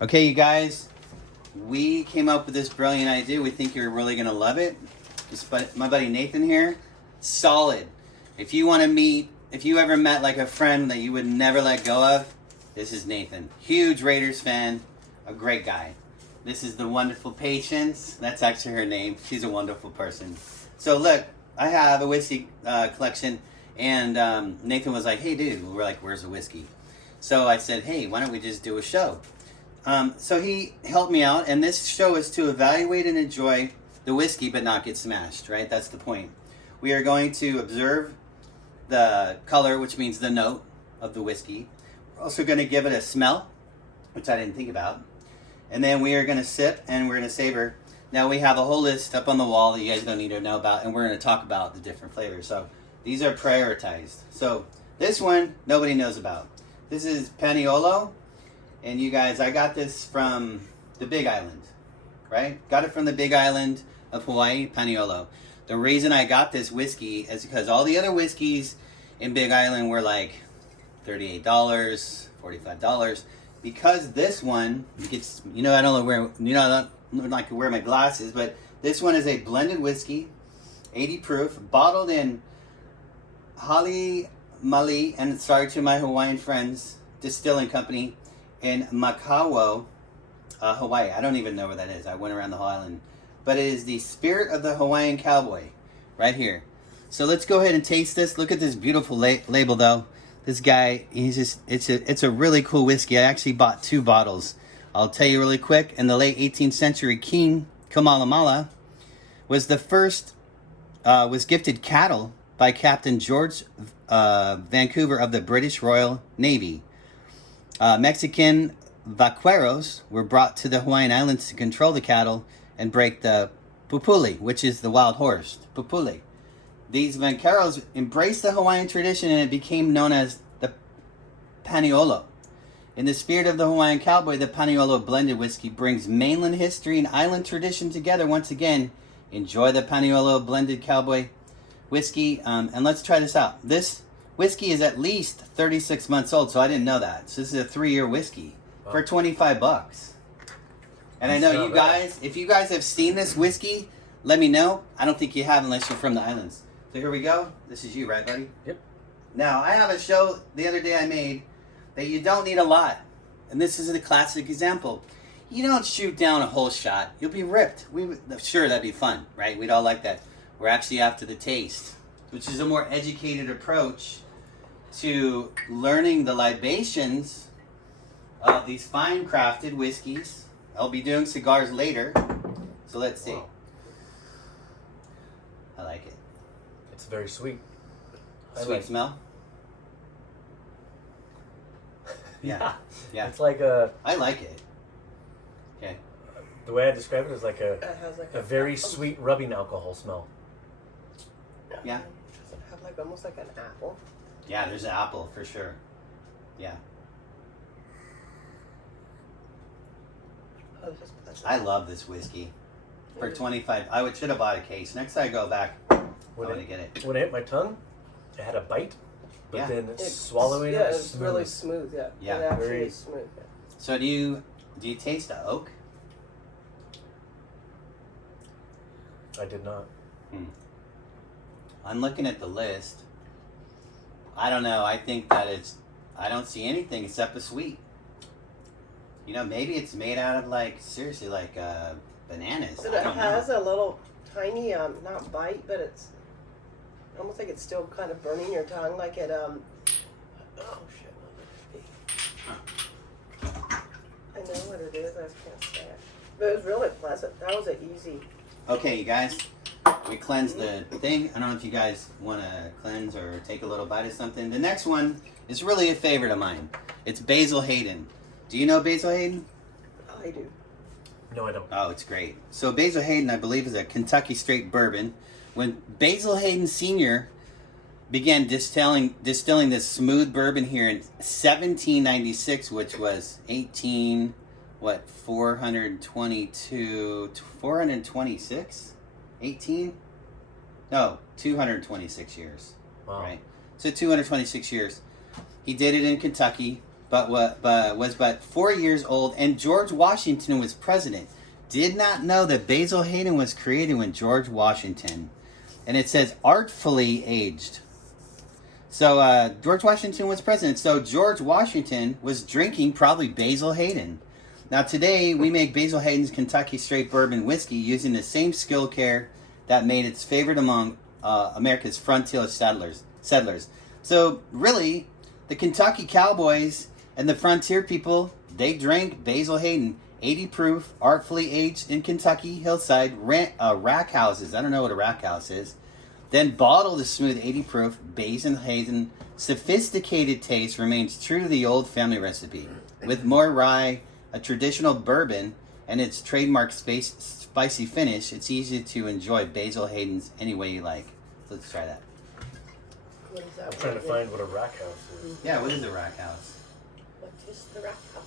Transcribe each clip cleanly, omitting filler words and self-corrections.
Okay, you guys, we came up with this brilliant idea. We think you're really going to love it. My buddy Nathan here, solid. If you want to meet, if you ever met like a friend that you would never let go of, this is Nathan. Huge Raiders fan, a great guy. This is the wonderful Patience. That's actually her name. She's a wonderful person. So look, I have a whiskey collection, and Nathan was like, hey dude, we're like, where's the whiskey? So I said, hey, why don't we just do a show? So he helped me out, and this show is to evaluate and enjoy the whiskey but not get smashed, right? That's the point. We are going to observe the color, which means the note of the whiskey. We're also going to give it a smell, which I didn't think about. And then we are going to sip and we're going to savor. Now we have a whole list up on the wall that you guys don't need to know about, and we're going to talk about the different flavors. So these are prioritized. So this one, nobody knows about. This is Paniolo. And you guys, I got this from the Big Island, right? Got it from the Big Island of Hawaii, Paniolo. The reason I got this whiskey is because all the other whiskeys in Big Island were like $38, $45. Because this one, it's, I don't like to wear my glasses, but this one is a blended whiskey, 80 proof, bottled in Hali Mali, and sorry to my Hawaiian friends, distilling company, in Makau, Hawaii. I don't even know where that is. I went around the whole island. But it is the spirit of the Hawaiian cowboy right here. So let's go ahead and taste this. Look at this beautiful label though. This guy, it's a really cool whiskey. I actually bought 2 bottles. I'll tell you really quick. In the late 18th century, King Kamehameha was the first, was gifted cattle by Captain George Vancouver of the British Royal Navy. Mexican vaqueros were brought to the Hawaiian Islands to control the cattle and break the pupuli, which is the wild horse, pupuli. These vaqueros embraced the Hawaiian tradition and it became known as the Paniolo. In the spirit of the Hawaiian cowboy, the Paniolo blended whiskey brings mainland history and island tradition together once again. Enjoy the Paniolo blended cowboy whiskey, and let's try this out. This whiskey is at least 36 months old, so I didn't know that. So this is a 3-year whiskey for $25. And I know you guys, if you guys have seen this whiskey, let me know. I don't think you have unless you're from the islands. So here we go. This is you, right, buddy? Yep. Now, I have a show the other day I made that you don't need a lot. And this is a classic example. You don't shoot down a whole shot. You'll be ripped. Sure, that'd be fun, right? We'd all like that. We're actually after the taste, which is a more educated approach to learning the libations of these fine crafted whiskeys. I'll be doing cigars later, so let's see. Wow. I like it. It's very sweet. Sweet smell? Yeah. Yeah. It's like a... I like it. Okay. The way I describe it is like It has like a very sweet rubbing alcohol smell. Yeah. Does it have like almost like an apple? Yeah, there's an apple for sure. Yeah. Oh, this is pleasant. I love this whiskey. For 25, I should have bought a case. Next time I go back, I want to get it. When it hit my tongue, it had a bite, but Yeah. then It's- swallowing yeah, it it's was really smooth. smooth. Yeah, Yeah. it actually Very- is smooth. Yeah. So do you taste the oak? I did not. I'm looking at the list. I don't know. I think that I don't see anything except a sweet. Maybe it's made out of seriously bananas. But I it don't has know. a little tiny, not bite, but it's almost like it's still kind of burning your tongue, like it, oh shit. I know what it is, I just can't say it. But it was really pleasant. That was an easy. Okay, you guys. We cleansed the thing. I don't know if you guys want to cleanse or take a little bite of something. The next one is really a favorite of mine. It's Basil Hayden. Do you know Basil Hayden? I do. No, I don't. Oh, it's great. So Basil Hayden, I believe, is a Kentucky straight bourbon. When Basil Hayden Sr. began distilling this smooth bourbon here in 1796, which was 426? 18? No, 226 years. Wow. Right? So 226 years. He did it in Kentucky. was but 4 years old, and George Washington was president. Did not know that Basil Hayden was created when George Washington. And it says artfully aged. So George Washington was president. So George Washington was drinking probably Basil Hayden. Now today we make Basil Hayden's Kentucky Straight Bourbon Whiskey using the same skill care that made its favorite among America's frontier settlers. So really, the Kentucky cowboys and the frontier people, they drank Basil Hayden, 80 proof, artfully aged in Kentucky hillside rack houses. I don't know what a rack house is. Then bottled the smooth 80 proof Basil Hayden. Sophisticated taste remains true to the old family recipe. With more rye, a traditional bourbon, and its trademark spicy finish, it's easy to enjoy Basil Hayden's any way you like. So let's try that. What is that? I'm trying to find what a rack house is. Yeah, what is a rack house? What is the rack house?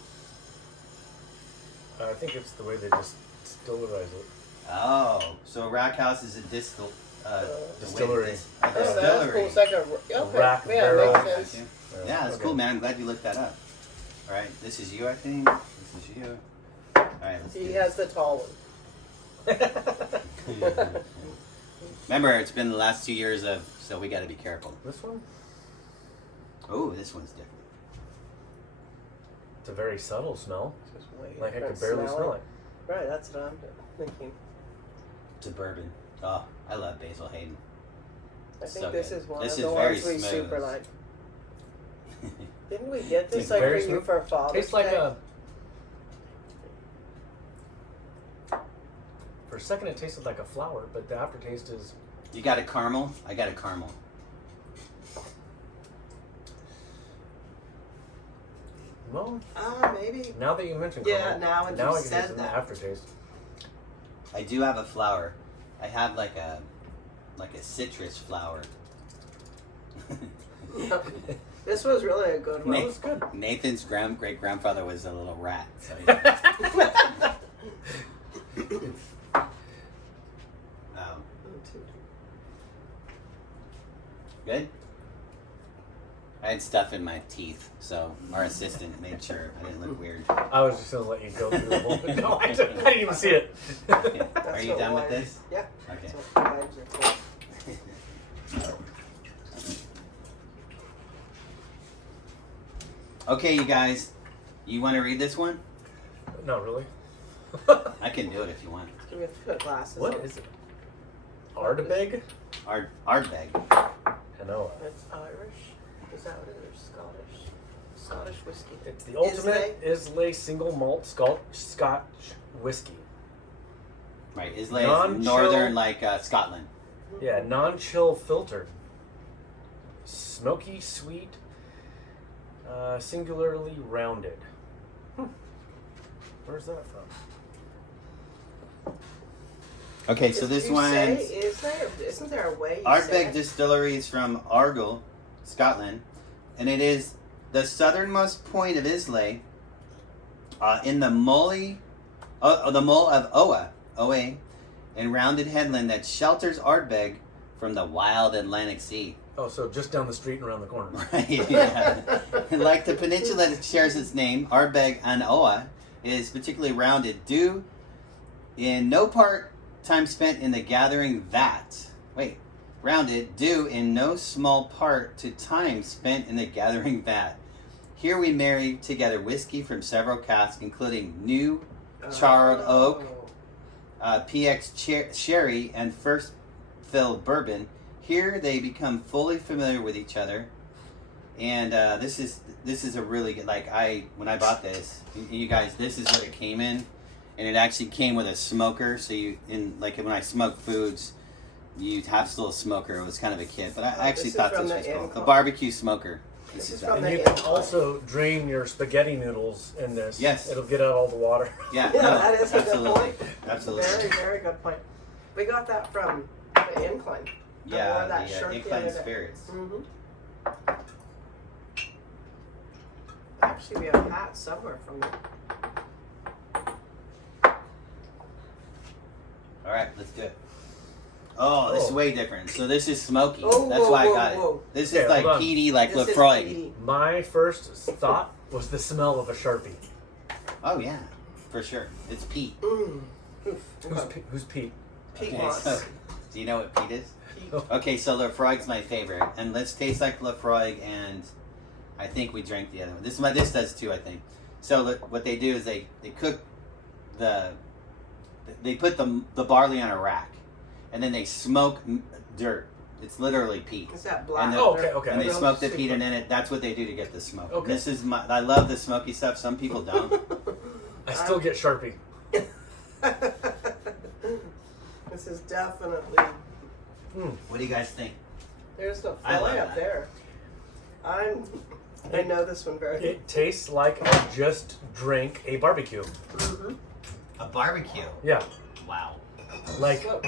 I think it's the way they just distillerize it. Oh, so a rack house is a Distillery. a Oh, that's cool. distillery. It's like a okay. rack Yeah, barrel. makes sense. Yeah, that's Okay. cool, man. I'm glad you looked that up. All right, this is you, I think. This is you. All right, let's do He this. has the tall one. Remember, it's been the last 2 years of, so we got to be careful. This one? Oh, this one's different. It's a very subtle smell. Just way Like I different could barely smell it. Right, that's what I'm thinking. It's a bourbon. Oh, I love Basil Hayden. I It's think so this good. is one This of is the very ones we smooth. super like. Didn't we get this It's like for very you smooth. for Father's Tastes like Day? a. For a second, it tasted like a flower, but the aftertaste is. You got a caramel? I got a caramel. Well, Maybe. now that you mention Yeah, caramel, now when you I can said taste the that. aftertaste. I do have a flower. I have like a citrus flower. This was really a good one. That was good. Nathan's great grandfather was a little rat. So oh, good. I had stuff in my teeth, so our assistant made sure I didn't look weird. I was just gonna let you go through the whole thing. No, I didn't even see it. Okay. That's Are you what done with wines- this? Yeah. Okay. That's what wines are for. Okay, you guys, you want to read this one? Not really. I can do it if you want. Do we have to put glasses What on? is it? Ardbeg? Ardbeg. Canoa. It's Irish. Is that what it is? Scottish? Scottish whiskey. It's the ultimate Islay single malt Scotch whiskey. Right, Islay is Non-chill. northern, like Scotland. Yeah, non-chill filtered. Smoky, sweet, singularly rounded. Where's that from? Okay, so this Did you one's say, isn't there a way you Ardbeg say? Distillery is from Argyll, Scotland, and it is the southernmost point of Islay, in the Mull of Oa, and rounded headland that shelters Ardbeg from the wild Atlantic Sea. Oh, so just down the street and around the corner. Right, yeah. Like the peninsula that shares its name, Ardbeg and Oa is particularly rounded, due in no part time spent in the gathering vat. Rounded, due in no small part to time spent in the gathering vat. Here we marry together whiskey from several casks, including new charred oak, PX sherry, and first fill bourbon. Here they become fully familiar with each other, and this is a really good. When I bought this, you guys, this is what it came in, and it actually came with a smoker. So when I smoke foods, you have this little smoker. It was kind of a kit, but I actually This is thought from this the was cool. Incline. The barbecue smoker. This is that. from And you can also drain your spaghetti noodles in this. Yes. It'll get out all the water. Yeah, Yeah, no, that is a good absolutely, point. absolutely. Very, very good point. We got that from the Incline. I Yeah, wore that the shirt the Incline other day. Spirits. Mm-hmm. Actually, we have a hat somewhere from them. All right, let's do it. Oh, this is way different. So this is smoky. Oh, That's whoa, why whoa, I got whoa. it. This Okay, is like hold on. peaty, like This is Laphroaig. peaty. My first thought was the smell of a Sharpie. Oh yeah, for sure. It's peat. Oof. Who's Pete? Pete Okay, Moss. so, do you know what peat is? Pete. Okay, so Laphroaig's my favorite, and let's taste like Laphroaig, and I think we drank the other one. This does too, I think. So what they do is they cook they put the barley on a rack, and then they smoke dirt. It's literally peat. Is that black? And okay. And they Real smoke the super. peat, and then that's what they do to get the smoke. Okay. This is I love the smoky stuff. Some people don't. I still get Sharpie. This is definitely. What do you guys think? There's no I love fillet up that. there. I know this one very. It tastes like I just drank a barbecue. Mm-hmm. A barbecue. Yeah. Wow. Like, So-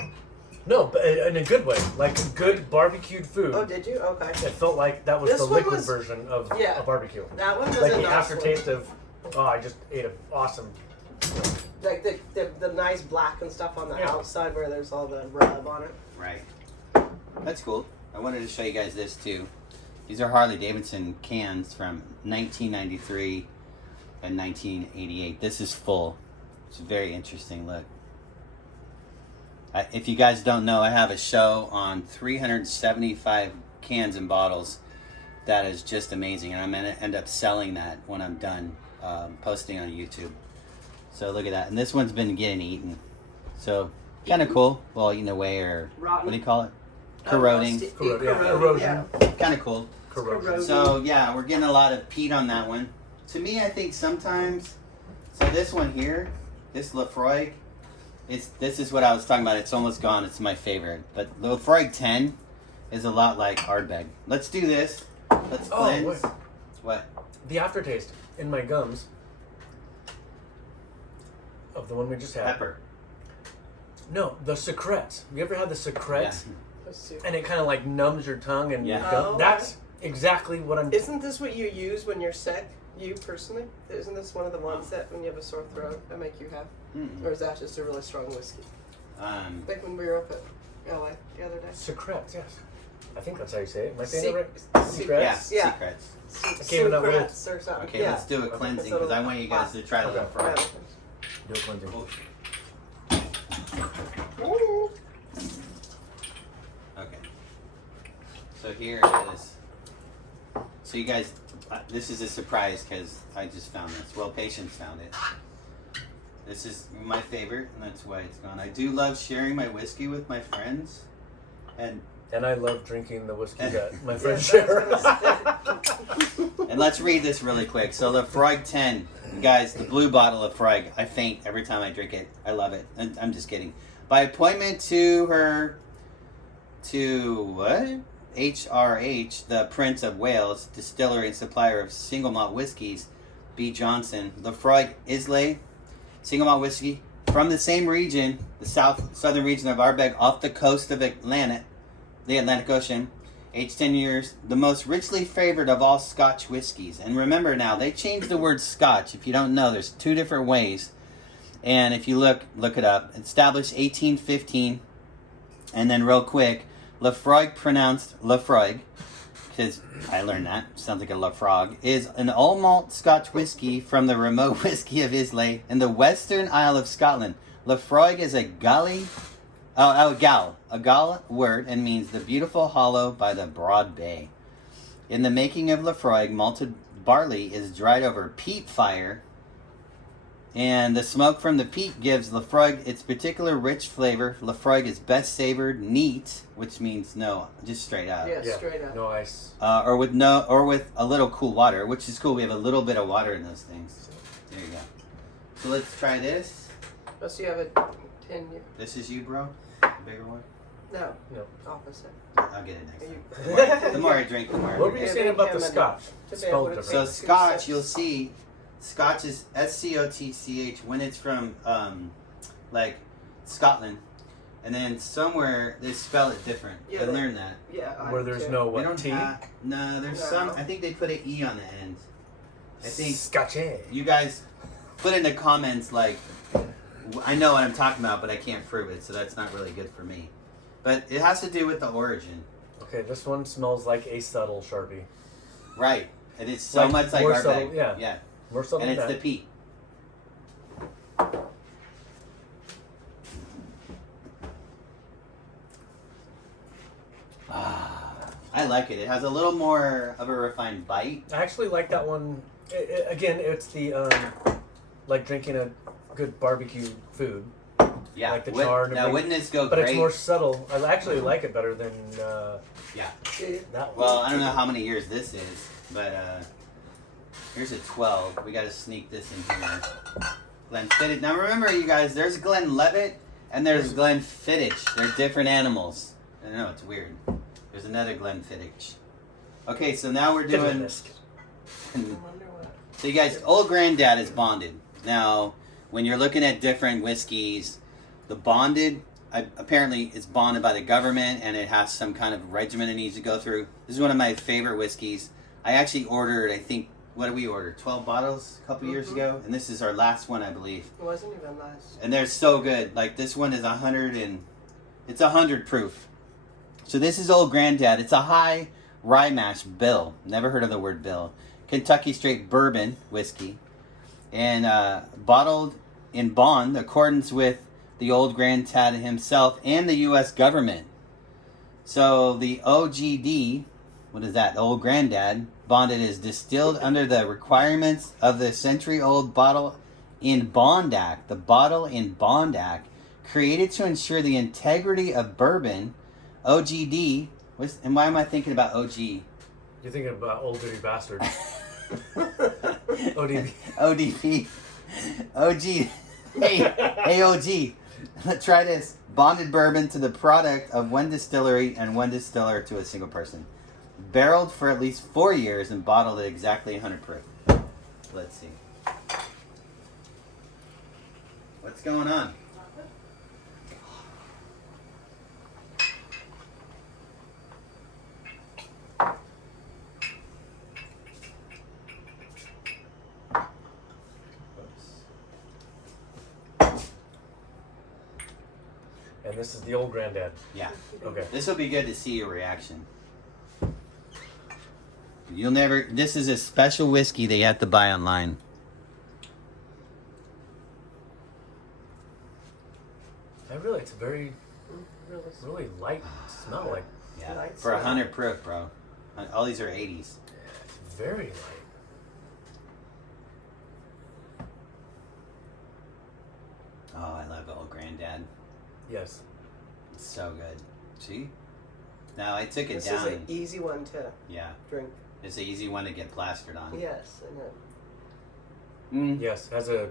no, but in a good way. Like good barbecued food. oh, did you? Okay. It felt like that was This the one liquid was- version of yeah. a barbecue. That one was Like a the nice aftertaste one. of, oh, I just ate an awesome. Like the nice black and stuff on the Yeah. outside where there's all the rub on it. Right. That's cool. I wanted to show you guys this too. These are Harley Davidson cans from 1993 and 1988. This is full. It's a very interesting look. If you guys don't know, I have a show on 375 cans and bottles that is just amazing, and I'm going to end up selling that when I'm done posting on YouTube. So look at that. And this one's been getting eaten. So kind of cool. Well, eaten away, or Rotten. what do you call it? Corroding. Erosion. Kind of cool. Corrosion. So yeah, we're getting a lot of peat on that one. To me, I think sometimes. So this one here, this Laphroaig, this is what I was talking about. It's almost gone. It's my favorite. But Laphroaig 10 is a lot like Ardbeg. Let's do this. Let's Oh, cleanse. wait. What? The aftertaste in my gums of the one we just had. Pepper. No, the secrets. You ever had the secrets? Let's see. And it kind of like numbs your tongue and Yeah. your gum. Oh. That's exactly what I'm. Isn't this what you use when you're sick? You personally? Isn't this one of the ones that when you have a sore throat that make you have? Mm-mm. Or is that just a really strong whiskey? Like when we were up at LA the other day. Secrets, yes. I think that's how you say it. Am I saying Sec- it right? Secrets. Yeah, Yeah. secrets. I came in that weird- Secrets or something. Okay, yeah. let's do a Okay. cleansing because I want you guys to try the Okay. Laphroaig. Do a cleansing. Ooh. Okay. So here it is. So you guys, this is a surprise because I just found this. Well, Patience found it. This is my favorite, and that's why it's gone. I do love sharing my whiskey with my friends, and And I love drinking the whiskey that my Yeah, friend that's share. what I said. let's read this really quick. So Laphroaig 10, guys, the blue bottle of Laphroaig. I faint every time I drink it. I love it. And I'm just kidding. By appointment to what? HRH, the Prince of Wales, distillery and supplier of single malt whiskeys, B. Johnson, Laphroaig Islay, single malt whiskey from the same region, the southern region of Ardbeg, off the coast of the Atlantic Ocean, aged 10 years, the most richly favored of all Scotch whiskies. And remember now, they changed the word Scotch. If you don't know, there's two different ways. And if you look it up. Established 1815, and then real quick, Laphroaig, pronounced Laphroaig, because I learned that, sounds like a Laphroaig, is an all malt Scotch whiskey from the remote whiskey of Islay in the western Isle of Scotland. Laphroaig is a Gal word, and means the beautiful hollow by the broad bay. In the making of Laphroaig, malted barley is dried over peat fire, and the smoke from the peat gives Laphroaig its particular rich flavor. Laphroaig is best savored neat, which means no, just straight up. Yeah, straight up. No ice. Or with a little cool water, which is cool. We have a little bit of water in those things. There you go. So let's try this. Oh, so you have a 10-year. This is you, bro. The bigger one. No. No. Opposite. I'll get it next Are time. you- The more I drink, the more. I What were you forget. saying about the Buchanan. Scotch? To be Spelled able to different. So Scotch, you'll see, Scotch is SCOTCH when it's from like Scotland, and then somewhere they spell it different. Yeah, I learned that. Yeah. Where there's no We what don't tea? have. No, there's No. some. I think they put an E on the end. I think Scotchy. you guys put in the comments like, I know what I'm talking about, but I can't prove it, so that's not really good for me. But it has to do with the origin. Okay, this one smells like a subtle Sharpie. Right. And it's so much like more our subtle, bag. yeah. Yeah. More subtle And than it's the that. peat. I like it. It has a little more of a refined bite. I actually like that one. Again, it's the like drinking a good barbecue food. Yeah. Like the char and now, everything. wouldn't this go But great? it's more subtle. I actually like it better than Yeah. that one. Well, I don't know how many years this is, but here's a 12. We got to sneak this in here. Glenfiddich. Now remember, you guys, there's Glenlivet and there's Glenfiddich. They're different animals. I know, it's weird. There's another Glenfiddich. Okay, so now we're doing... I wonder what. So you guys, Old Granddad is bonded. Now, when you're looking at different whiskeys, the bonded, apparently it's bonded by the government and it has some kind of regimen it needs to go through. This is one of my favorite whiskeys. I actually ordered, I think, what did we order? 12 bottles a couple years ago? And this is our last one, I believe. It wasn't even last. And they're so good. Like, this one is 100 and... It's 100 proof. So this is Old Granddad. It's a high rye mash bill. Never heard of the word bill. Kentucky straight bourbon whiskey. And bottled in bond, accordance with the Old Granddad himself and the U.S. government. So the OGD, what is that? The Old Granddad, bonded is distilled under the requirements of the century-old Bottle in Bond Act. The Bottle in Bond Act, created to ensure the integrity of bourbon. OGD, and why am I thinking about OG? You're thinking about Old Dirty Bastard. ODB. ODP. OG. Hey, OG. Try this. Bonded bourbon to the product of one distillery and one distiller to a single person. Barreled for at least 4 years and bottled at exactly 100 proof. Let's see. What's going on? And this is the Old Granddad. Yeah. Okay. This will be good to see your reaction. You'll never... This is a special whiskey that you have to buy online. It's very, really light smell. Like, Yeah. Light For smell. 100 proof, bro. All these are 80s. it's very light. Oh, I love Old Granddad. Yes. It's so good. See? Now, I took it This down. is an easy one to Yeah. drink. It's an easy one to get plastered on. Yes, and Yes, has a...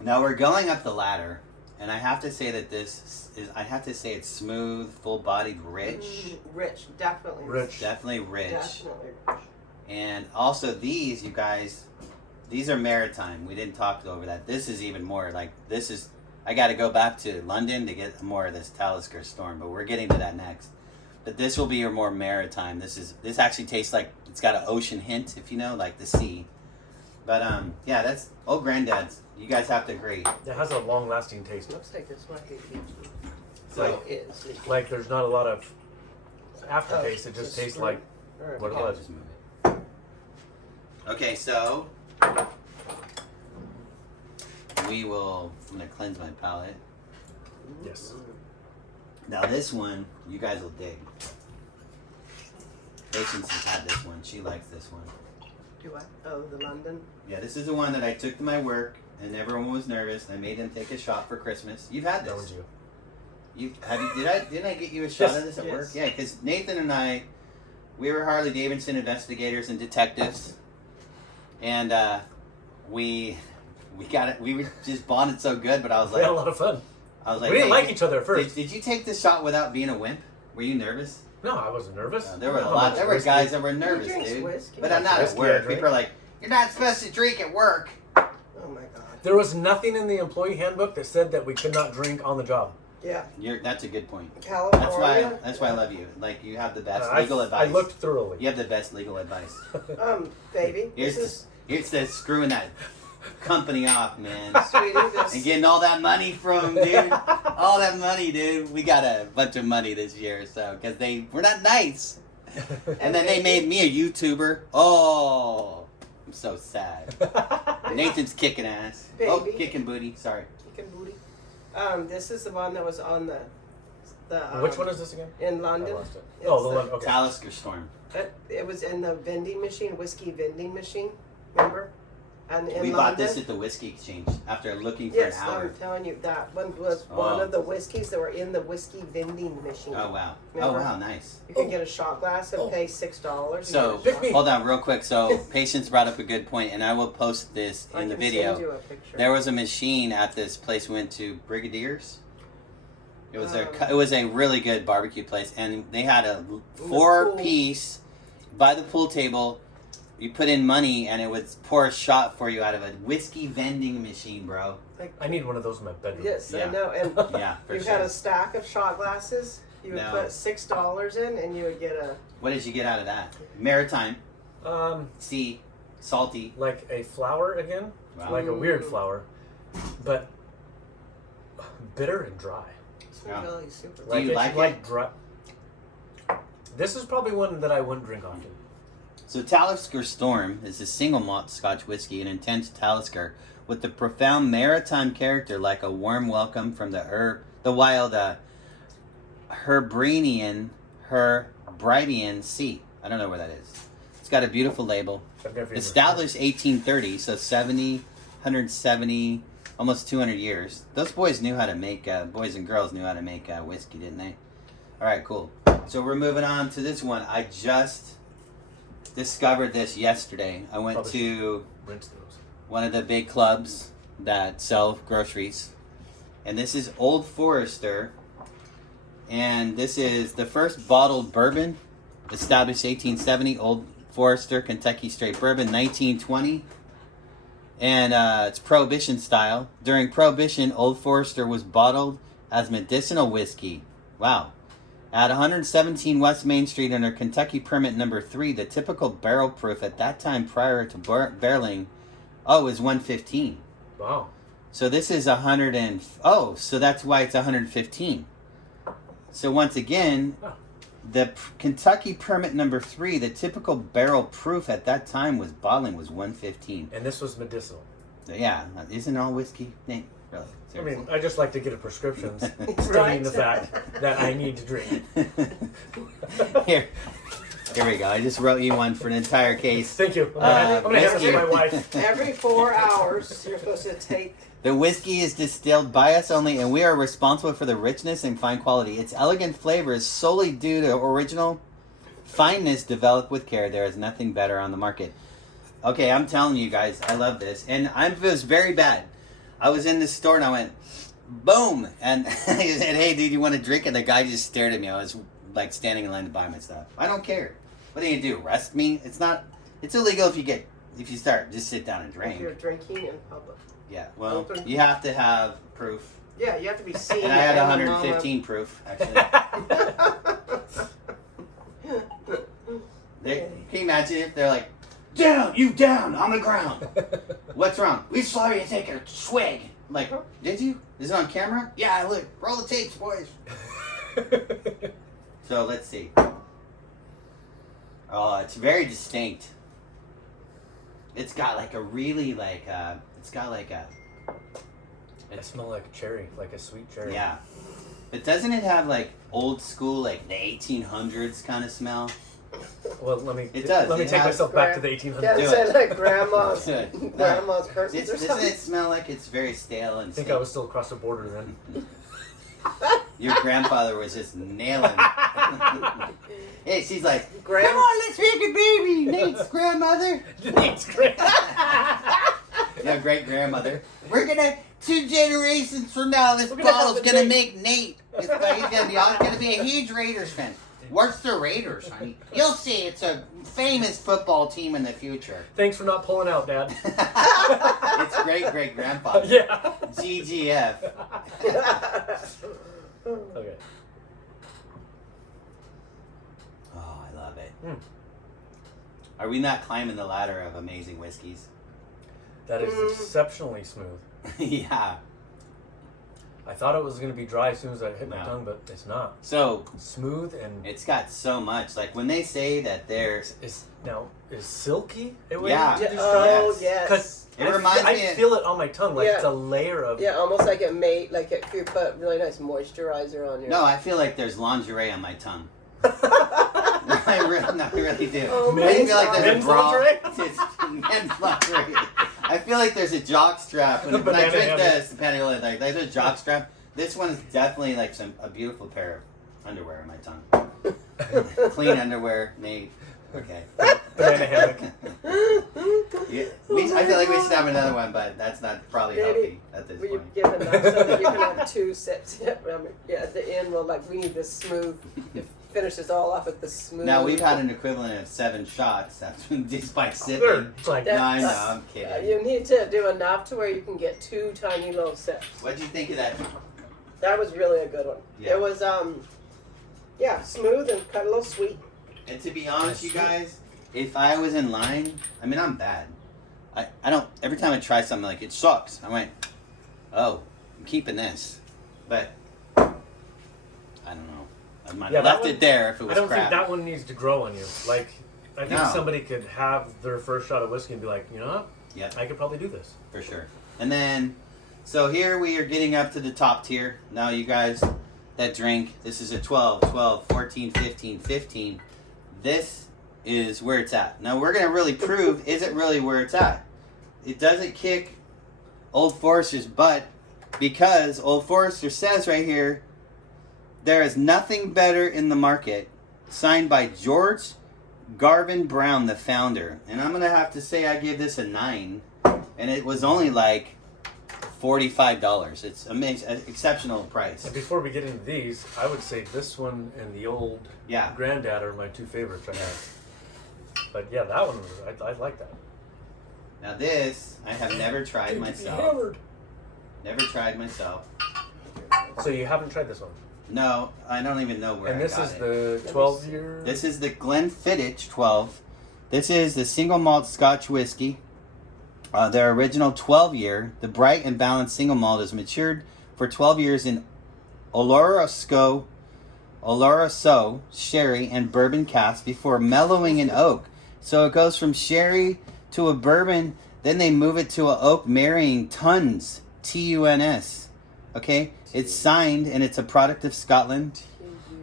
Now, we're going up the ladder. And I have to say that this is... I have to say it's smooth, full-bodied, rich. rich, definitely. Rich. Definitely rich. Definitely rich. And also these, you guys... These are maritime. We didn't talk over that. This is even more like... This is... I got to go back to London to get more of this Talisca Storm, but we're getting to that next. But this will be your more maritime. This actually tastes like it's got an ocean hint, if you know, like the sea. But yeah, that's Old Granddad's. You guys have to agree. It has a long-lasting taste. Looks like it's like So it is. Like, there's not a lot of aftertaste. It just tastes like what it yeah, was. just move it. Okay, so we will. I'm gonna cleanse my palate. Yes. Now this one, you guys will dig. Patience has had this one. She likes this one. Do what? Oh, the London. Yeah, this is the one that I took to my work, and everyone was nervous. I made them take a shot for Christmas. You've had That this. was you. Didn't I get you a shot Yes. of this at Yes. work? Yeah, because Nathan and I, we were Harley Davidson investigators and detectives, and we got it. We were just bonded so good. But I was We had a like, lot of fun. I was like, We didn't hey, like each other at first. Did you take the shot without being a wimp? Were you nervous? No, I wasn't nervous. There were a How lot. much There were whiskey? guys that were nervous, drinks dude. whiskey? But I'm not at Whiskey I work. drink. People are like, you're not supposed to drink at work. Oh my god. There was nothing in the employee handbook that said that we could not drink on the job. Yeah. That's a good point. California. That's why I love you. Like, you have the best I legal advice. looked thoroughly. You have the best legal advice. Baby. Here's This is the screw in that company off, man. Sweetie, this. And getting all that money from, dude. All that money, dude. We got a bunch of money this year, so, because they were not nice. And then they made me a YouTuber. Oh, I'm so sad. Nathan's kicking ass. Baby. Oh, kicking booty. Sorry. Chicken booty. This is the one that was on the Which one is this again? in I London. lost it. It's Oh, the one. Okay. Talisca Storm. It was in the vending machine, whiskey vending machine. Remember? And in We London. bought this at the Whiskey Exchange after looking for Yes, an hour. I'm telling you, that one was one of the whiskeys that were in the whiskey vending machine. Oh, wow. Remember? Oh, wow. Nice. You could get a shot glass and pay $6. So, and get a shot. hold on real quick. So, Patience brought up a good point, and I will post this I in the can video. Send you a picture. There was a machine at this place we went to, Brigadier's. It was it was a really good barbecue place, and they had a 4-piece by the pool table. You put in money, and it would pour a shot for you out of a whiskey vending machine, bro. I need one of those in my bedroom. Yes, Yeah. I know. And Yeah, for you sure. had a stack of shot glasses. You would No. put $6 in, and you would get a. What did you get out of that? Maritime, sea, salty. Like a flower again, Wow. like a weird flower, but bitter and dry. It's Yeah. really super. Do you like it? dry. This is probably one that I wouldn't drink often. So Talisca Storm is a single malt Scotch whiskey, an intense Talisker with a profound maritime character, like a warm welcome from the wild Hebridean Sea. I don't know where that is. It's got a beautiful label. I've never even- Established 1830, so 170, almost 200 years. Those boys knew how to make, boys and girls knew how to make whiskey, didn't they? All right, cool. So we're moving on to this one. I just discovered this yesterday. I went Probably to rinse those. one of the big clubs that sell groceries, and this is Old Forester, and this is the first bottled bourbon, established 1870. Old Forester Kentucky Straight Bourbon, 1920, and it's Prohibition style. During Prohibition, Old Forester was bottled as medicinal whiskey. Wow. At 117 West Main Street under Kentucky Permit Number 3, the typical barrel proof at that time prior to barreling, is 115. Wow. So this is so that's why it's 115. So once again, the Kentucky Permit Number 3, the typical barrel proof at that time was 115. And this was medicinal. Yeah, isn't all whiskey? Nate, really? I mean, I just like to get a prescription Right. stating the fact that I need to drink. Here we go. I just wrote you one for an entire case. Thank you. I'm gonna hand this to my wife. Every 4 hours, you're supposed to take. The whiskey is distilled by us only, and we are responsible for the richness and fine quality. Its elegant flavor is solely due to original fineness developed with care. There is nothing better on the market. Okay, I'm telling you guys, I love this. And it was very bad. I was in the store and I went, boom! And I said, hey, dude, you want a drink? And the guy just stared at me. I was like standing in line to buy my stuff. I don't care. What are you going to do, arrest me? It's illegal if you start. Just sit down and drink. If you're drinking in public. Yeah, well, Open. you have to have proof. Yeah, you have to be seen. And I had in the 115 proof, actually. Can you imagine if they're like, down, you down, on the ground. What's wrong? We saw you take a swig. I'm like, did you? Is it on camera? Yeah, look, roll the tapes, boys. So let's see. Oh, it's very distinct. It's got like a really like, I smell like a cherry, like a sweet cherry. yeah. But doesn't it have like old school, like the 1800s kind of smell? Well, let me It does. Let me It take has- myself back to the 1800s. Yeah, Do it it. said like grandma's Good. grandma's curtains or Doesn't something. it smell like it's very stale and I think stale? I was still across the border then. Your grandfather was just nailing. Hey, she's like, Grand- come on, let's make a baby. Nate's grandmother. It's great. No, great grandmother. We're gonna 2 generations from now. This We're gonna bottle's have a gonna Nate. make Nate. He's gonna be a huge Raiders fan. What's the Raiders, honey? You'll see. It's a famous football team in the future. Thanks for not pulling out, Dad. It's great grandfather. Yeah. GGF. Okay. Oh, I love it. Mm. Are we not climbing the ladder of amazing whiskeys? That is exceptionally smooth. Yeah. I thought it was going to be dry as soon as I hit my No. tongue, but it's not. So Smooth and it's got so much. Like when they say that they're is silky. A way Yeah. to describe Oh, Yes. yes. Because It reminds I me of- feel it on my tongue like Yeah. it's a layer of. Yeah, almost like it made, like it could put really nice moisturizer on your... no, I feel like there's lingerie on my tongue. I really do. Oh, I feel like there's men's a bra. lingerie? It's men's lingerie. I feel like there's a jock strap. When I Banana drink hammock. this, the Paniolo, like there's a jock strap. This one is definitely like a beautiful pair of underwear on my tongue. Clean underwear, Nate. Okay. Banana hammock. Yeah, I feel like we should have another one, but that's not probably Maybe. healthy at this Will you point. give enough so that you can have 2 sips? Yeah, at the end, we need this smooth. It finishes all off with the smooth. Now we've had an equivalent of 7 shots. That's just by They're sipping. like No, I know, I'm kidding. You need to do enough to where you can get 2 tiny little sips. What'd you think of that? That was really a good one. Yeah. It was, smooth and kind of a little sweet. And to be honest, you guys, if I was in line, I mean, I'm bad. I don't, every time I try something, like, it sucks. I went, oh, I'm keeping this. But, I don't know. I might have that left one- it there if it was I don't crap. think that one needs to grow on you. Like, I think No. somebody could have their first shot of whiskey and be like, you know what? Yep. I could probably do this. For sure. And then, so here we are getting up to the top tier. Now, you guys that drink, this is a 12, 12, 14, 15, 15. This is where it's at. Now, we're going to really prove, is it really where it's at? It doesn't kick Old Forester's butt because Old Forester says right here, there is nothing better in the market, signed by George Garvin Brown, the founder. And I'm going to have to say I give this a 9. And it was only like $45. It's amazing, exceptional price. And before we get into these, I would say this one and the old Yeah. Granddad are my 2 favorites I have. But yeah, that one, I like that. Now this, I have never tried myself. Never tried myself. So you haven't tried this one? No, I don't even know where And I this got is it. the 12-year? This is the Glenfiddich 12. This is the single malt Scotch whiskey. Their original 12-year. The bright and balanced single malt is matured for 12 years in Oloroso, sherry, and bourbon casks before mellowing in oak. So it goes from sherry to a bourbon, then they move it to an oak, marrying tons, Tuns. Okay? It's signed, and it's a product of Scotland.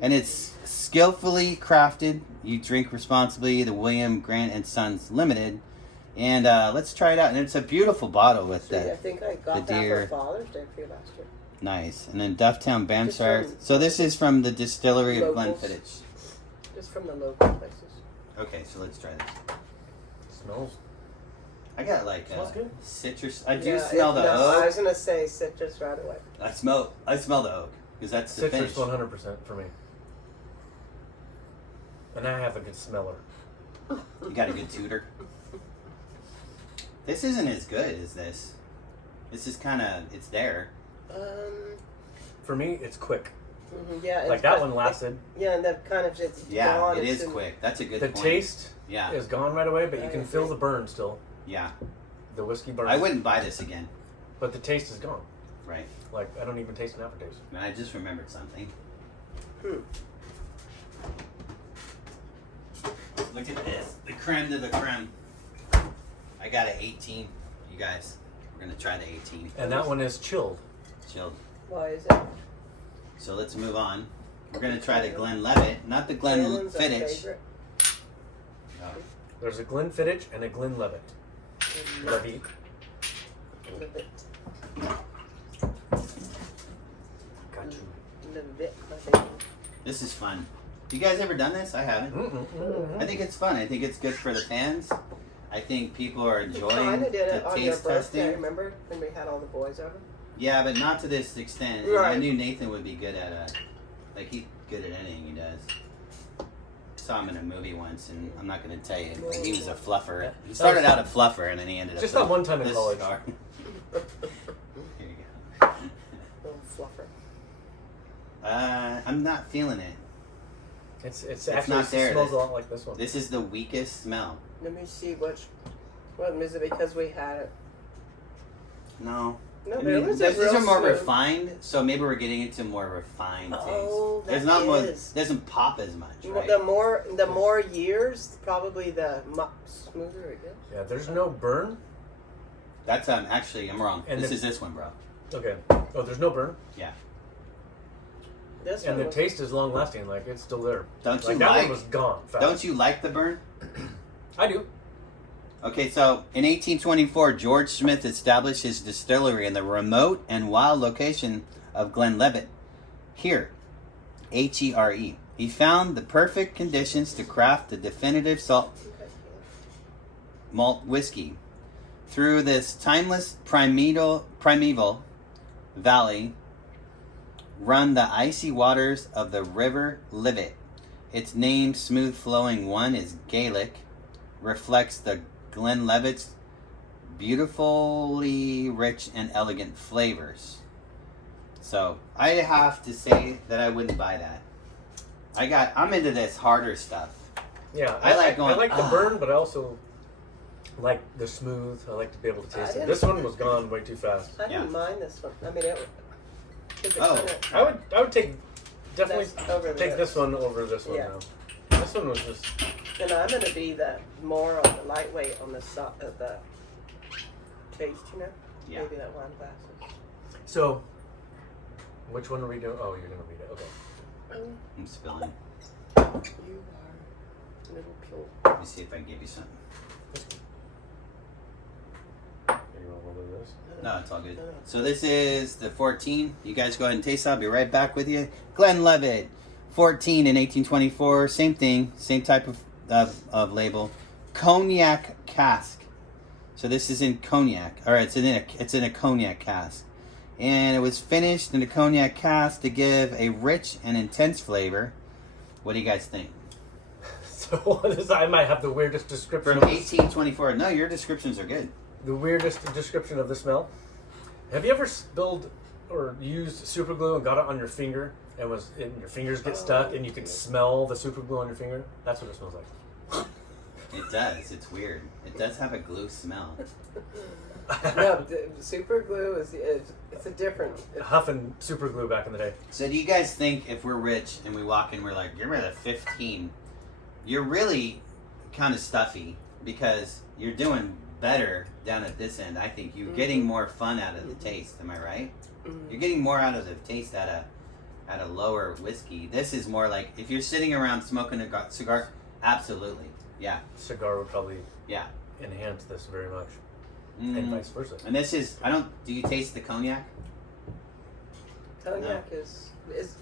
And it's skillfully crafted. You drink responsibly. The William Grant and Sons Limited. And let's try it out. And it's a beautiful bottle with See, I that. think I got the that deer. for Father's Day for you last year. Nice. And then Dufftown Banter. from- So this is from the distillery of Locals. Glenfiddich. Just from the local places. Okay, so let's try this. Smells. I got like Smells good. citrus. I do Yeah, smell the no, I oak. was gonna say citrus right away. I smell the oak because that's the Citrus finish. 100% for me. And I have a good smeller. You got a good tutor. This isn't as good as this. This is kind of, it's there. For me, it's quick. Yeah. Like it's that got- one lasted. Yeah, and that kind of it's Yeah, gone it as is soon- quick. That's a good The point. taste Yeah, is gone right away, but you I can agree. feel the burn still. yeah. The whiskey burn. I wouldn't buy this again. But the taste is gone. Right. Like, I don't even taste an aftertaste. And I just remembered something. Hmm. Look at this. The Creme De La Creme. I got an 18. You guys, we're going to try the 18. And that one is chilled. Chilled. Why is it? So let's move on. We're going to try the Glenlivet, not the Galen's our Glenfiddich. favorite. Oh, There's a Glenfiddich and a Glenlivet. Levitt. Live it. Got you. Live it, my baby. this is fun. You guys ever done this? I haven't. I think it's fun. I think it's good for the fans. I think people are We enjoying kind of did it the on your taste birthday. testing. Remember when we had all the boys over? Yeah, but not to this extent. And I Right. knew Nathan would be good at like he's good at anything he does. Saw him in a movie once, and I'm not going to tell you, but he was a fluffer. Yeah. He started out a fluffer, and then he ended up Just that one time in this college. star. Here you go. Little fluffer. I'm not feeling it. It's actually not there. smells a lot like this one. This is the weakest smell. Let me see which one is it because we had it. No. No, I there mean, was a these real are more smooth. refined, so maybe we're getting into more refined taste. Oh, There's that not more. is. Doesn't pop as much, right? The more years, probably the smoother it gets. Yeah, there's no burn. That's actually I'm wrong. And This is this one, bro. Okay. Oh, there's no burn. Yeah. This And one the was- taste is long lasting. Like it's still there. Don't you Like that like? one was gone fast. Don't you like the burn? I do. Okay, so in 1824, George Smith established his distillery in the remote and wild location of Glenlivet. Here, Here. He found the perfect conditions to craft the definitive salt malt whiskey. Through this timeless primeval valley run the icy waters of the River Livet. Its name, smooth flowing one, is Gaelic, reflects the Glenlivet's beautifully rich and elegant flavors. So I have to say that I wouldn't buy that. I'm into this harder stuff. Yeah, I like going, I like the "Ah." burn, but I also like the smooth. I like to be able to taste it. This one was gone way too fast. I didn't mind this one. I mean, it. Oh. I would definitely over take this one over this one Yeah. now. This one was just And I'm gonna be more on the lightweight on the the taste, you know. Yeah. Maybe that wine glasses. so. Which one are we doing? Oh, you're gonna read it. Okay. I'm spilling. You are little pure. Let me see if I can give you something. You want a little bit of this? No, it's all good. So this is the 14. You guys go ahead and taste it. I'll be right back with you. Glenlivet, 14 in 1824. Same thing, same type of label. Cognac cask. So this is in cognac. All right, it's in a cognac cask, and it was finished in a cognac cask to give a rich and intense flavor. What do you guys think? So what is? I might have the weirdest description. From 1824. No, your descriptions are good. The weirdest description of the smell. Have you ever spilled or used super glue and got it on your finger and your fingers get stuck and you can smell the super glue on your finger? That's what it smells like. It does. It's weird. It does have a glue smell. No, super glue it's a different. Huffing super glue back in the day. So do you guys think if we're rich and we walk in, we're like, you're at a 15, you're really kind of stuffy because you're doing better down at this end. I think you're getting more fun out of the taste. Am I right? You're getting more out of the taste at a lower whiskey. This is more like if you're sitting around smoking a cigar. Absolutely, yeah, Cigar would probably yeah. enhance this very much, Mm. and vice versa. And this is Do you taste the cognac? Cognac is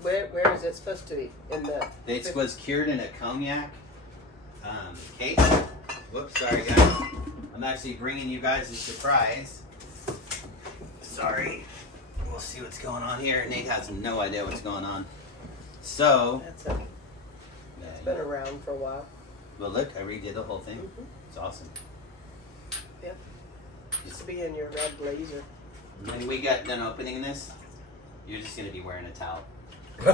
where is it supposed to be in the? It was cured in a cognac case. Whoops, sorry guys. I'm actually bringing you guys a surprise. Sorry. We'll see what's going on here. Nate has no idea what's going on. So, It's been around for a while. well look, I redid the whole thing. It's awesome. Yeah. Used to be in your red blazer. When we get done opening this, you're just going to be wearing a towel. I'm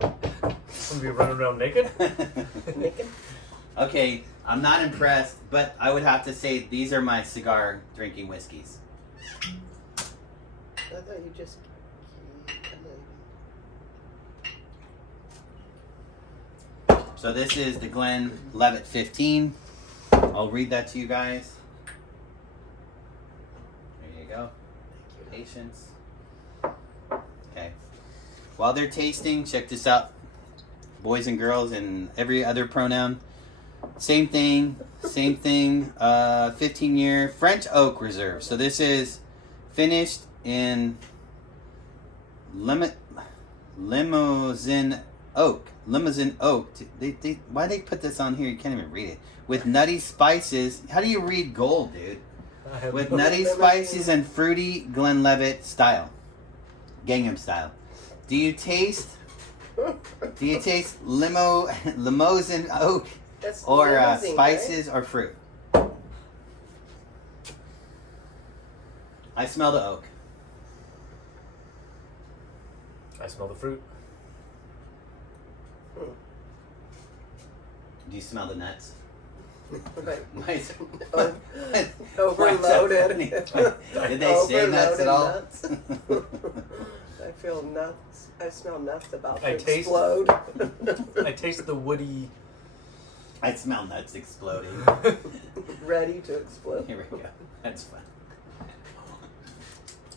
gonna be running around naked. Naked. Okay, I'm not impressed, but I would have to say these are my cigar drinking whiskeys. I thought you just. So this is the Glenlivet 15. I'll read that to you guys. There you go. Patience. Okay. While they're tasting, check this out. Boys and girls and every other pronoun. Same thing. 15-year French Oak Reserve. So this is finished in Limousin Oak. Why they put this on here? You can't even read it. With nutty spices. How do you read gold, dude? With nutty spices and fruity Glenlivet style. Gingham style. Do you taste Limousin Oak That's or limousine, spices or fruit? I smell the oak. I smell the fruit. Do you smell the nuts? Like, Why overloaded. is that funny? Did they say nuts at all? Nuts. I feel nuts. I smell nuts about to I taste- explode. I taste the woody. I smell nuts exploding. Ready to explode. Here we go. That's fun.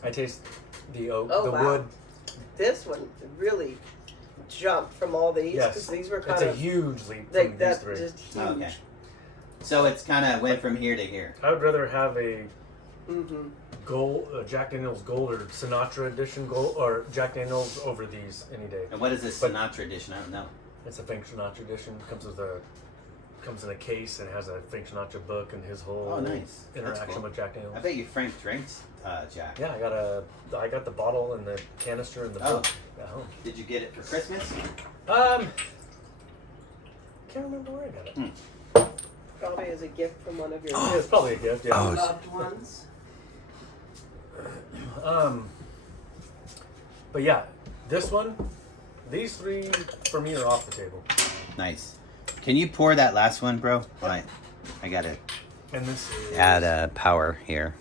I taste the oak, Oh, the wow. wood. This one really jumped from all these Yes, because these were it's kind a of huge leap like from that. these three. Just huge. Okay. So it's kind of went from here to here. I would rather have a Mm-hmm. gold, Jack Daniel's Gold or Sinatra Edition Gold or Jack Daniel's over these any day. And what is this But- Sinatra edition? I don't know. It's a Frank Sinatra edition. Comes in a case and has a Frank Sinatra book and his whole Oh, nice. That's interaction cool. with Jack Daniel's. I bet you Frank drinks Jack. Yeah, I got the bottle and the canister and the Oh. book at home. Did you get it for Christmas? Can't remember where I got it. Probably as a gift from one of your Yeah, it's probably a gift. Yeah. loved ones. But yeah, this one, these three for me are off the table. Nice. Can you pour that last one, bro? Right. I gotta And this is add power here.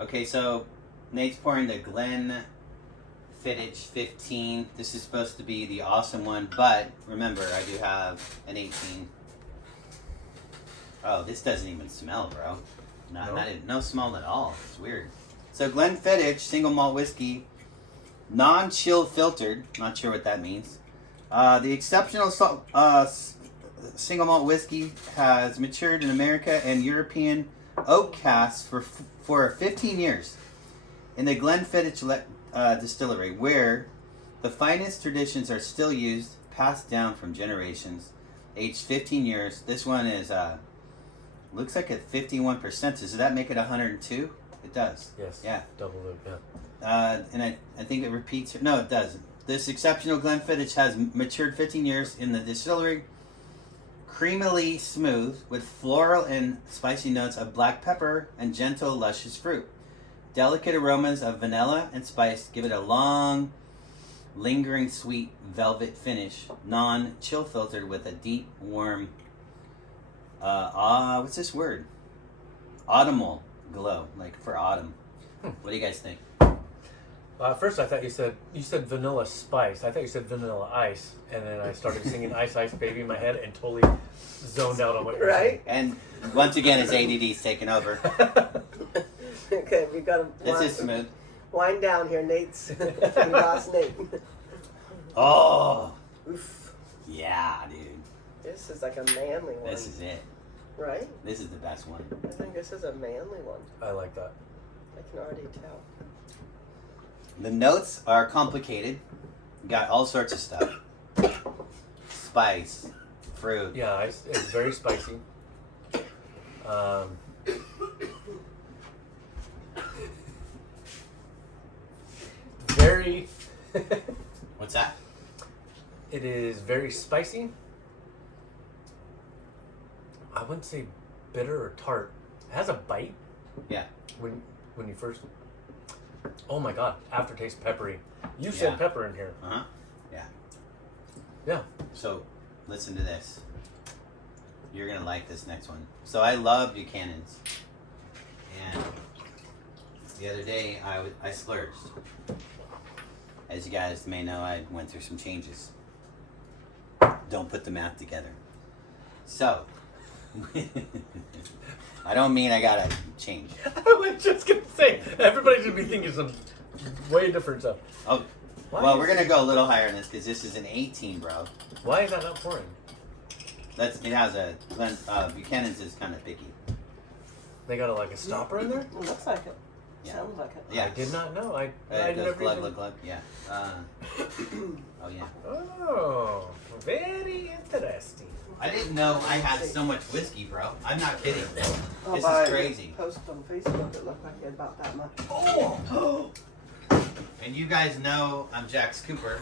Okay, so Nate's pouring the Glenfiddich 15. This is supposed to be the awesome one, but remember, I do have an 18. Oh, this doesn't even smell, bro. No smell at all. It's weird. So Glenfiddich single malt whiskey, non-chill filtered. Not sure what that means. The exceptional single malt whiskey has matured in America and European oak casks for 15 years in the Glenfiddich distillery, where the finest traditions are still used, passed down from generations. Aged 15 years. This one is looks like at 51%. Does that make it 102? It does. yes, Yeah. double loop. Yeah. And I think it repeats. No, it doesn't. This exceptional Glenfiddich has matured 15 years in the distillery. Creamily smooth with floral and spicy notes of black pepper and gentle, luscious fruit. Delicate aromas of vanilla and spice give it a long, lingering sweet velvet finish. Non-chill filtered with a deep, warm, what's this word? Autumnal glow, like for autumn. What do you guys think? At first, I thought you said vanilla spice. I thought you said vanilla ice, and then I started singing "Ice Ice Baby" in my head and totally zoned out on what you're Right? And once again, his ADD's taken over. Okay, we got to This is smooth. wind down here, Nate's. We lost Nate. Oh, Oof. yeah, dude. This is like a manly one. This is it. Right? This is the best one. I think this is a manly one. I like that. I can already tell. The notes are complicated. Got all sorts of stuff. Spice, fruit. Yeah, it's very spicy. Very. What's that? It is very spicy. I wouldn't say bitter or tart. It has a bite Yeah. when you first. Oh my god! Aftertaste peppery. You Yeah. said pepper in here. Uh huh. Yeah. Yeah. So, listen to this. You're gonna like this next one. So I love Buchanan's, and the other day I splurged. As you guys may know, I went through some changes. Don't put the math together. So, I don't mean I gotta change. I was just gonna say everybody should be thinking some way different stuff. Oh, Why well, is we're gonna go a little higher on this because this is an 18, bro. Why is that not pouring? It has a Buchanan's is kind of picky. They got a stopper in there? It looks like it. Yeah. Sounds like it. Yeah. I did not know. I It goes never glug, even- glug, glug. Yeah. Oh yeah. Oh, very interesting. I didn't know I had so much whiskey, bro. I'm not kidding. Oh, This by is crazy. Post on Facebook, it looked like it had about that much. Oh! And you guys know I'm Jax Cooper.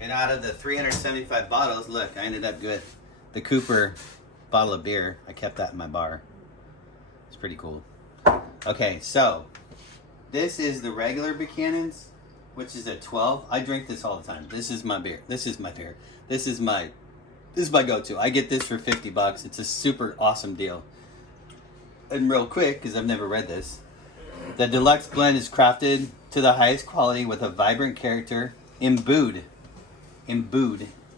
And out of the 375 bottles, look, I ended up with the Cooper bottle of beer. I kept that in my bar. It's pretty cool. Okay, so this is the regular Buchanan's, which is a 12. I drink this all the time. This is my beer. This is my beer. This is my go-to. I get this for $50. It's a super awesome deal. And real quick, because I've never read this, the deluxe blend is crafted to the highest quality with a vibrant character, imbued,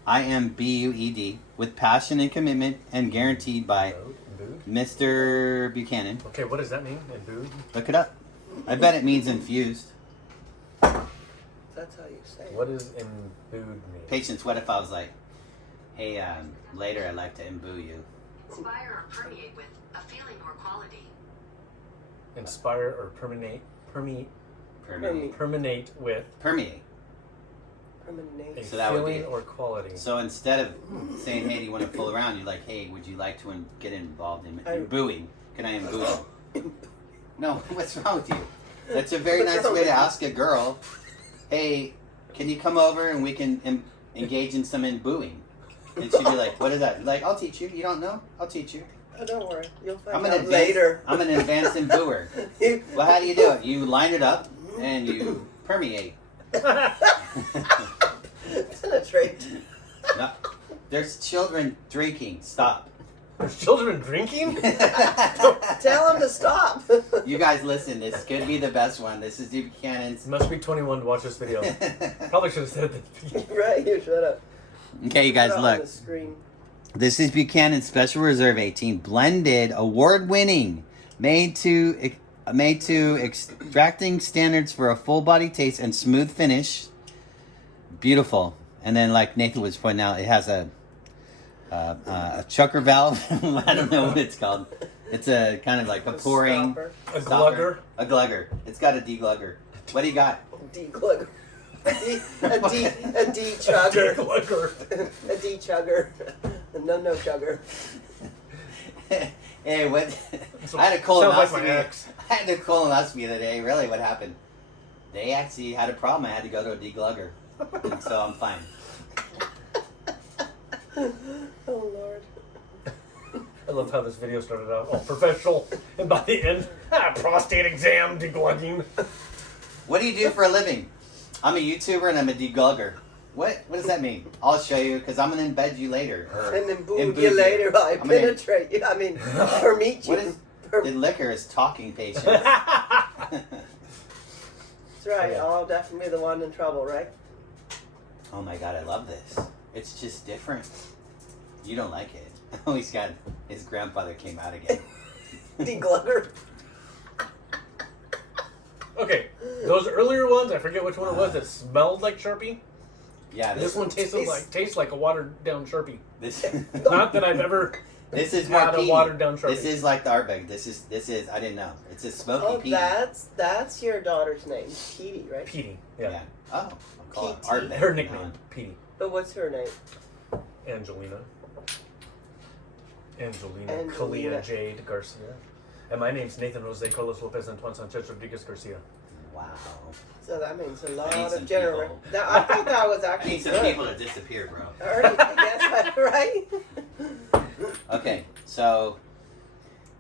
I-M-B-U-E-D, with passion and commitment, and guaranteed by Mr. Buchanan. Okay, what does that mean? Imbued? Look it up. I bet it means infused. That's how you say it. What does imbued mean? Patience, what if I was like, hey, later I'd like to imbue you. Inspire or permeate with a feeling or quality. Inspire or permeate Permeate. with Permeate. Permanent. a So that would be feeling it. or quality. So instead of saying, hey, do you want to fool around? You're like, hey, would you like to get involved in imbue? Can I imbue you? No, what's wrong with you? That's a very What's nice wrong way with to you? ask a girl, hey, can you come over and we can engage in some imbuing? And she'd be like, what is that? You're like, I'll teach you. You don't know? I'll teach you. Oh, don't worry. You'll find I'm an out later. I'm an advanced imbuer. Well, how do you do it? You line it up and you permeate. Penetrate. No, there's children drinking. Stop. There's children drinking? Tell him to stop. You guys listen. This could be the best one. This is Buchanan's. You must be 21 to watch this video. Probably should have said that. Right, you shut up. Okay, you guys, Put it on look. the screen. This is Buchanan Special Reserve 18, blended, award-winning, made to extracting standards for a full-body taste and smooth finish. Beautiful. And then, like Nathan was pointing out, it has a chucker valve. I don't know what it's called. It's a kind of like a pouring Stopper. A stopper. glugger? A glugger. It's got a deglugger. What do you got? D-glugger. A D-chugger. Glugger. A D-chugger. A no chugger. Hey, what? So- I had a sounds like my colonoscopy. ex. I had a colonoscopy the other day. Really, what happened? They actually had a problem. I had to go to a deglugger. And so I'm fine. Oh, Lord. I love how this video started out all professional, and by the end, prostate exam, deglugging. What do you do for a living? I'm a YouTuber and I'm a deglugger. What does that mean? I'll show you because I'm gonna embed you later. Or And then boo imbue you later. I I'm gonna- penetrate you. I mean, or meet you. What is the liquor is talking patience. That's right. Yeah. I'll definitely be the one in trouble, right? Oh my god, I love this. It's just different. You don't like it. Oh, he's got his grandfather came out again. Deglugger. Okay, those earlier ones, I forget which one it was, that smelled like Sharpie. Yeah, This one tastes like a watered down Sharpie. this Not that I've ever this is more had a peaty. watered down Sharpie. This is like the Ardbeg. This is I didn't know. It's a smoky Oh, peaty. that's your daughter's name, Petey, right? Petey. Yeah. Yeah. Oh, I'll call it PT. Ardbeg. Her nickname, Petey. But what's her name? Angelina Angelina. Kalia Jade Garcia. And my name's Nathan Jose Carlos Lopez Antoine Sanchez Rodriguez Garcia. Wow. So that means a I need lot some of generations. people. I thought that was I actually need some good. people to disappear, bro. Already, I guess, right? Okay, so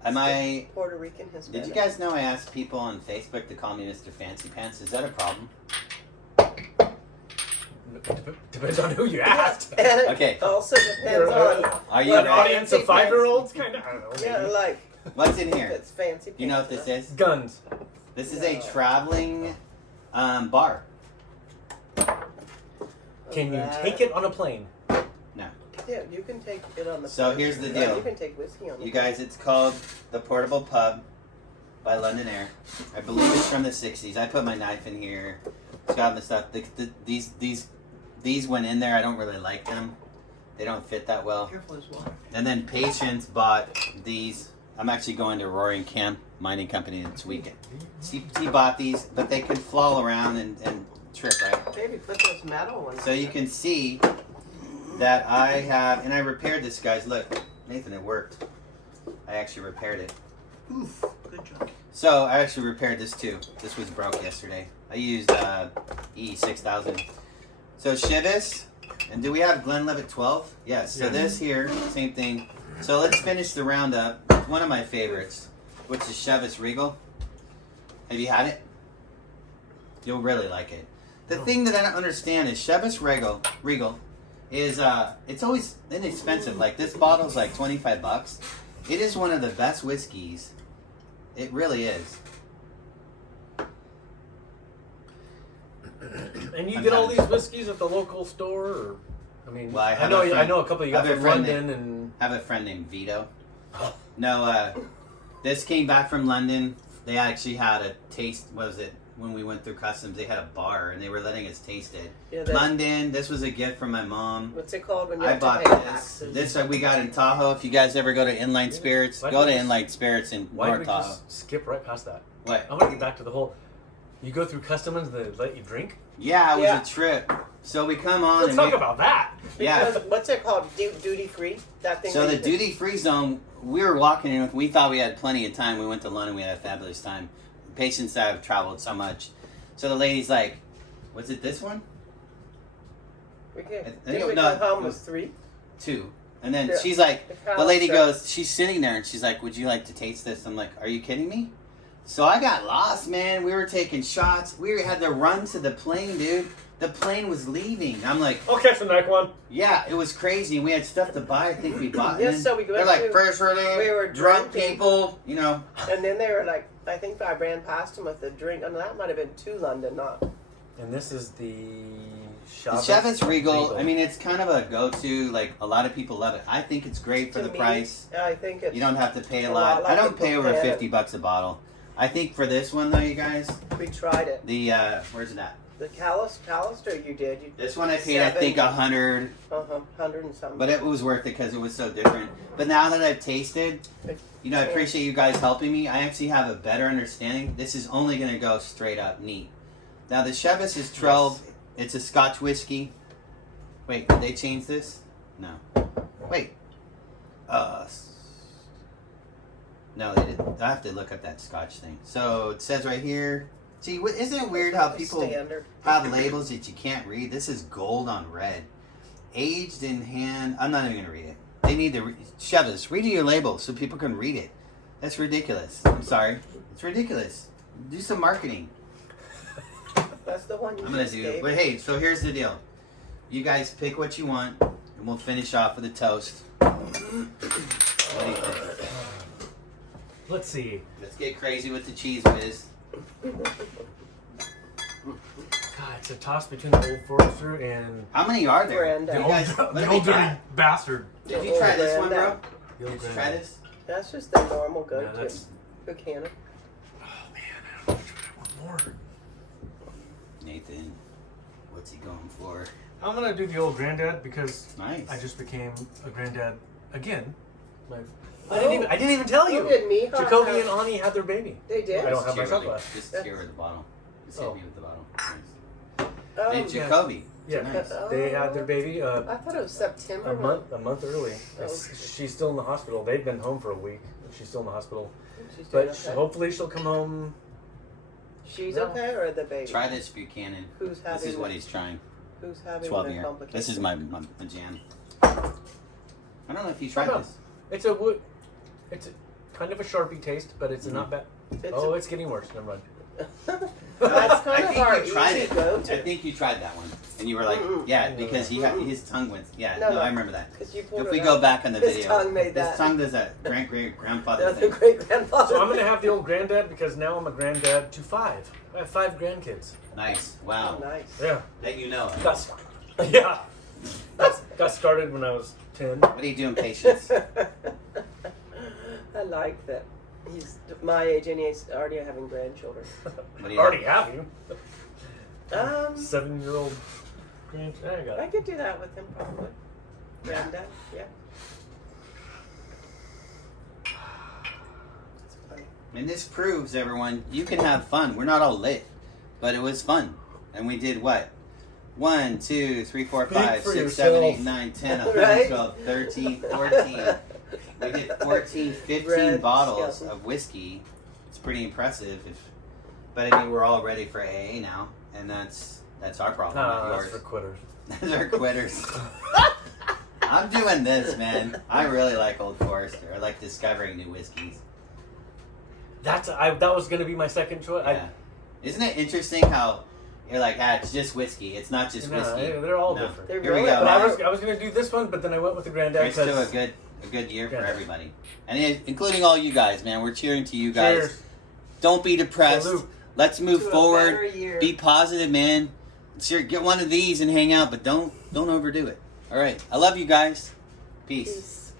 am I? Puerto Rican Hispanic. Did you guys know I asked people on Facebook to call me Mr. Fancy Pants? Is that a problem? Depends on who you asked. And it Okay. also depends on Are you what An ready? audience of 5-year-olds? Kind of, I don't know. Yeah, maybe. like What's in if here? it's fancy. You know what pants, this is? Guns. This is a No. traveling bar. Can you That- take it on a plane? No. Yeah, you can take it on the. So plane. here's the Yeah, deal. You can take whiskey on the. You guys, it's called The Portable Pub by London Air. I believe it's from the 60s. I put my knife in here. It's got the stuff. These went in there. I don't really like them. They don't fit that well. Careful as well. And then Patience bought these. I'm actually going to Roaring Camp Mining Company this weekend. He bought these, but they could fall around and trip, right? Maybe put those metal ones. So you can see that I have, and I repaired this, guys. Look, Nathan, it worked. I actually repaired it. Oof, good job. So I actually repaired this too. This was broke yesterday. I used E6000. So Chavis, and do we have Glenlivet 12? Yes. So Yeah. this here, same thing. So let's finish the roundup. One of my favorites, which is Chavis Regal. Have you had it? You'll really like it. The No. thing that I don't understand is Chavis Regal is it's always inexpensive. Like this bottle's like $25. It is one of the best whiskeys. It really is. And you I'm get all having- these whiskeys at the local store, or I mean, Well, I I have know a friend- I know a couple you got I have from a friend London, and I have a friend named Vito. No, this came back from London. They actually had a taste. What was it? When we went through customs, they had a bar and they were letting us taste it. Yeah, London. This was a gift from my mom. What's it called when you I have bought to pay this. taxes? This we got in Tahoe. If you guys ever go to Inline Spirits, Why go to don't we Inline Spirits in why did North we Tahoe. just skip right past that? What? I want to get back to the whole. You go through customs and they let you drink. Yeah, it was Yeah. a trip. So we come on. Let's and talk we, about that. Yeah. Because, what's it called? Duty free? That thing. So that the you- duty free zone, we were walking in. We thought we had plenty of time. We went to London. We had a fabulous time. Patients that have traveled so much. So the lady's like, "Was it this one? We can. I think Didn't it- we no, come home it with was- 3? 2." And then Yeah. she's like, The the lady Talisca. goes, she's sitting there and she's like, "Would you like to taste this?" I'm like, "Are you kidding me?" So I got lost, man. We were taking shots. We had to run to the plane, dude. The plane was leaving. I'm like, I'll catch the next one. yeah, it was crazy. We had stuff to buy. I think we bought. Yes, and so we they're went like to- first reading. we were drunk drinking. people, you know. And then they were like, I think I ran past them with a drink. And that might have been to London, not. And this is the The Chavis, Chavis Regal. I mean, it's kind of a go-to. Like a lot of people love it. I think it's great for To the me, price. I think it's. You don't have to pay a a lot. lot like I don't the pay over Buchanan. $50 a bottle. I think for this one though, you guys, We tried it. the where's it at? The Talister you did. You, This one I paid, I think 100, 100 and something. but it was worth it because it was so different. But now that I've tasted, you know, I appreciate you guys helping me. I actually have a better understanding. This is only going to go straight up neat. Now the Chavis is 12. It's a Scotch whiskey. Wait, did they change this? No. Wait. No, they didn't. I have to look up that Scotch thing. So it says right here. See, isn't it weird how people Standard. have labels that you can't read? This is gold on red. Aged in hand. I'm not even going to read it. They need to Chavis, read your label so people can read it. That's ridiculous. I'm sorry. It's ridiculous. Do some marketing. That's the one you I'm going just to do. gave. But hey, so here's the deal. You guys pick what you want, and we'll finish off with a toast. What do you think? Let's see. Let's get crazy with the cheese whiz. God, it's a toss between the Old Forester and How many are there? Granddad. You the guys, old, let the me old dirty try. bastard. Did you try this one, bro? Granddad. The old Did you Granddad. try this? That's just the normal Yeah, go-to. that's- Buchanan. Oh man, I don't know which one I want more. Nathan, what's he going for? I'm gonna do the old Granddad because Nice. I just became a granddad again. My, Oh. I didn't even tell you. Who did me? Jacoby and Ani had their baby. They did? I don't have my Just shot cheer glass. with- Just cheer with the bottle. Just hit Oh. me with the bottle. Nice. Oh, Hey, Jacoby. Yeah, Nice. they had their baby I thought it was September. a month early. Oh. She's still in the hospital. They've been home for a week. She's still in the hospital, She's doing but okay. hopefully she'll come home. She's No. okay, or the baby? Try this Buchanan. Who's having? This is what he's trying. Who's having 12 the year. complications? This is my jam. I don't know if you tried Oh, no. this. It's a wood. It's a, kind of a Sharpie taste, but it's not bad. It's Oh, a- it's getting worse. Never mind. That's kind I of think our you tried easy it. go-to. I think you tried that one, and you were like, Mm-mm. "Yeah," because his tongue went. Yeah, No, no, no. I remember that. 'Cause you pulled If it we out. go back on the His video, tongue made his that. tongue does that great grandfather That's thing. a great grandfather. So I'm gonna have the old granddad because now I'm a granddad to 5. I have 5 grandkids. Nice. Wow. Oh, nice. Yeah. That you know. Got, yeah. Got started when I was 10. What are you doing, patience? I like that. He's my age and he's already having grandchildren. What do you Already have you. 7 7-year-old grandchild. I got I it. could do that with him probably. Granddad, yeah. That's funny. And this proves, everyone, you can have fun. We're not all lit, but it was fun. And we did what? 1, 2, 3, 4, Speak 5, for 6, 7, 8, yourself. 9, 10, 11, Right? 12, 13, 14. We did 14, 15 Red bottles skeleton. of whiskey. It's pretty impressive. But I mean, we're all ready for AA now, and that's our problem, not That's yours. for quitters. They're quitters. I'm doing this, man. I really like Old Forester. I like discovering new whiskeys. That was gonna be my second choice. Yeah. Isn't it interesting how you're like, it's just whiskey. It's not just whiskey. They're all No. different. They're Here we really go. But I was gonna do this one, but then I went with the Granddad. Here's to a 'cause- good year for Yeah. everybody, and including all you guys, man. We're cheering to you guys. Cheers. Don't be depressed. Salute. Let's move To a forward. better year. Be positive, man. Sure, get one of these and hang out, but don't overdo it. All right, I love you guys. Peace. Peace.